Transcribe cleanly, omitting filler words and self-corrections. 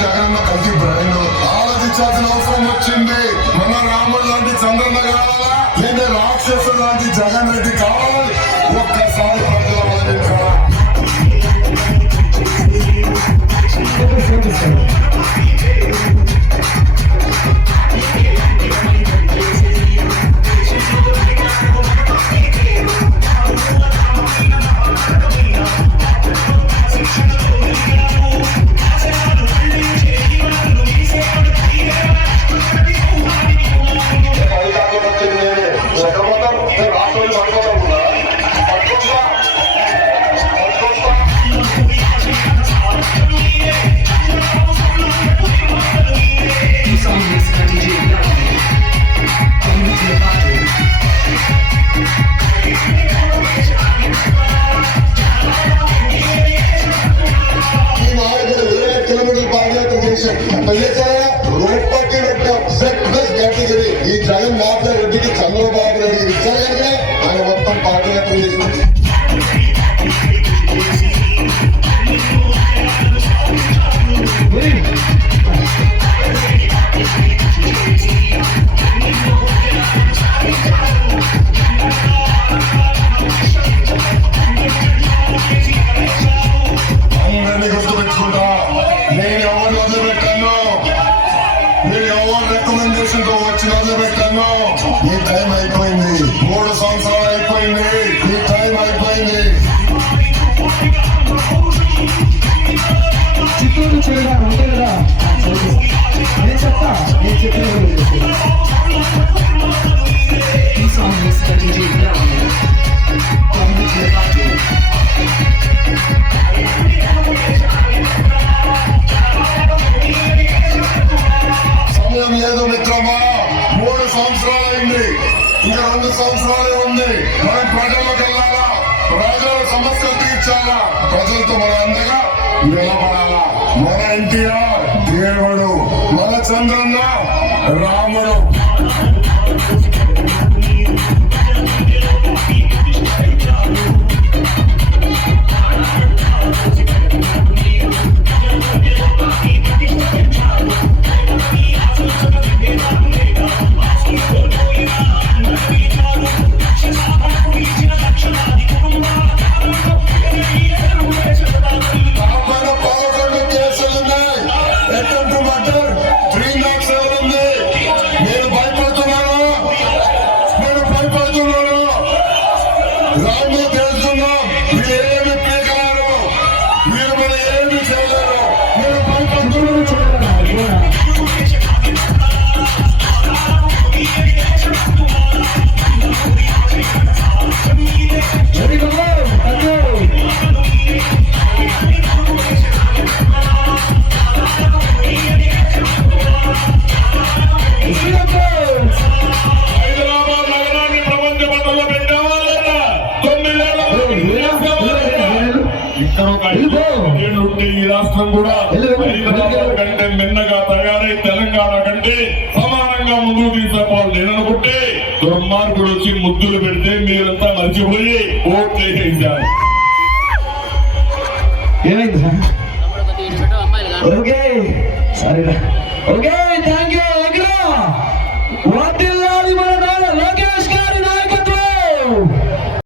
జగనన్న కలిసి బ్రెయిన్ ఆలోచించాల్సిన అవసరం వచ్చింది. మన రాముడు లాంటి చంద్రన్న కావాలా, లేదా రాక్షసు లాంటి జగన్ రెడ్డి కావాలి? ఒక్కసారి ప్రజల ఆలోచించాలా? ఈ జగన్ మోహన్ రెడ్డికి చంద్రబాబు రెడ్డి ఇచ్చారు కనుక ఆయన మొత్తం పాదయాత్ర చేసింది. అందరినీ గుర్తుపెట్టుకుంటా, నేను ఎవరిని వదిలిపెట్టాను, నేను ఎవరు రికమెండేషన్ తో వచ్చి వదిలిపెట్టాను. ఈ టైం అయిపోయింది, 3 సంవత్సరాలు అయిపోయింది, ఈ టైం అయిపోయింది. చిత్తూరు చేయడం అంతే కదా, నేను చెప్తా, నేను చెప్పిన సమయం లేదు మిత్రమా, 3 సంవత్సరాలు అయింది, ఇంకా 2 సంవత్సరాలే ఉంది. మనం ప్రజలకు వెళ్ళాలా, ప్రజల సమస్యలు తీర్చాలా, ప్రజలతో మన అంతగా నిలబడాలా. మన ఎన్టీఆర్ దేవుడు, మన చంద్రన్న రాముడు. రాము తెలుస్తున్నాం, మీరు ఏమి పీకలేరు, మీరు మన ఏమి చేయలేరు, మీరు భయపడుతున్నారు. హైదరాబాద్ నగరాన్ని ప్రపంచ పటంలో పెట్టావా లేదా? 9 ఏళ్ళ ఈ రాష్ట్రం కూడా హైదరాబాద్ కంటే మిన్నగా తయారై తెలంగాణ కంటే సమానంగా ముందుకు తీసుకోవాలి. నేననుకుంటే దుర్మార్గుడు వచ్చి ముద్దులు పెడితే మీరంతా మర్చిపోయి ఓట్లు వేసేసారు. ఏమైంది సార్? ఓకే సరే, ఓకే థ్యాంక్ యూ.